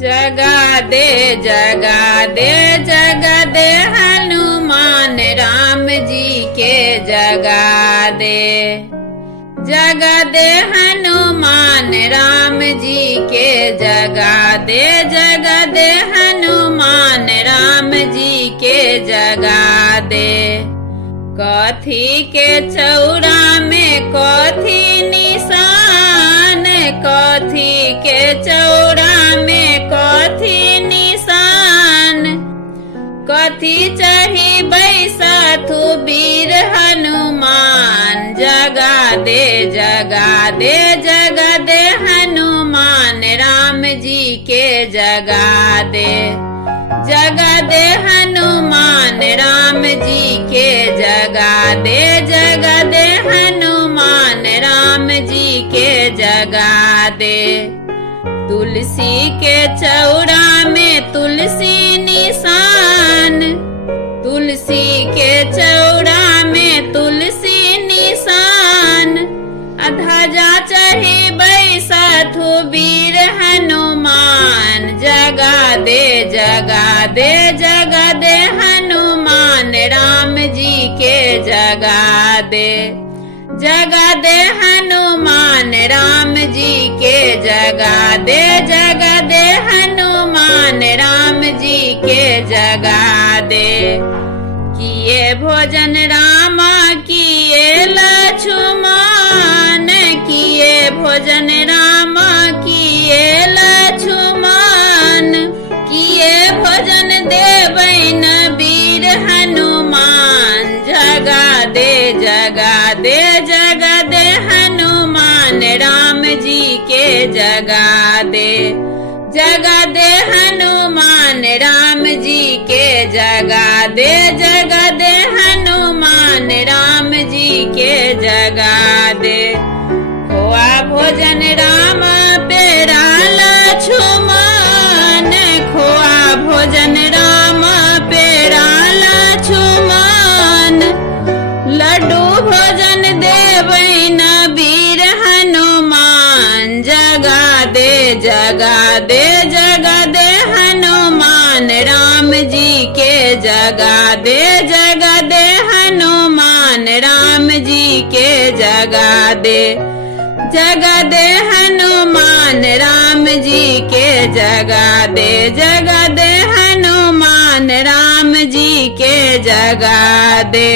जगा दे जगा दे जगा दे हनुमान राम जी के जगा दे। जगा दे हनुमान राम जी के जगा दे। जगा दे हनुमान राम जी के जगा दे। कथी के चौरा में कथी निशान, कथी के चौरा में कथी निशान। कथी चाही बैसाथु वीर हनुमान। जगा दे जगा दे जगा दे हनुमान राम जी के जगा दे। जगा दे हनुमान राम जी के जगा दे। जगा दे हनुमान राम जी के जगा दे। तुलसी के चौरा में तुलसी निशान, तुलसी के चौरा में तुलसी निशान। ध्वजा चढ़ी बैसाथु वीर हनुमान। जगा दे जगा दे जगा दे हनुमान राम जी के जगा दे। जगा दे हनुमान राम जी के जगा दे। जगा दे हनुमान राम जी के जगा दे। किए भोजन रामा किए लक्ष्मण, किए भोजन रामा किए लक्ष्मण। किए भोजन देवैन वीर हनुमान। जगा दे जगा दे जगा दे हनुमान राम जी के जगा दे। जगा दे हनुमान राम जी के जगा दे। जगा दे हनुमान राम जी के जगा दे। खोआ भोजन राम पेरा लक्ष्मण, खोआ भोजन राम पेरा लक्ष्मण। लड्डू भोजन देवैन वीर हनुमान। जगा दे जगा दे जगा दे हनुमान राम जी के जगा दे। जगा दे हनुमान राम जी के जगा दे। जगा दे हनुमान राम जी के जगा दे। जगा दे हनुमान राम जी के जगा दे।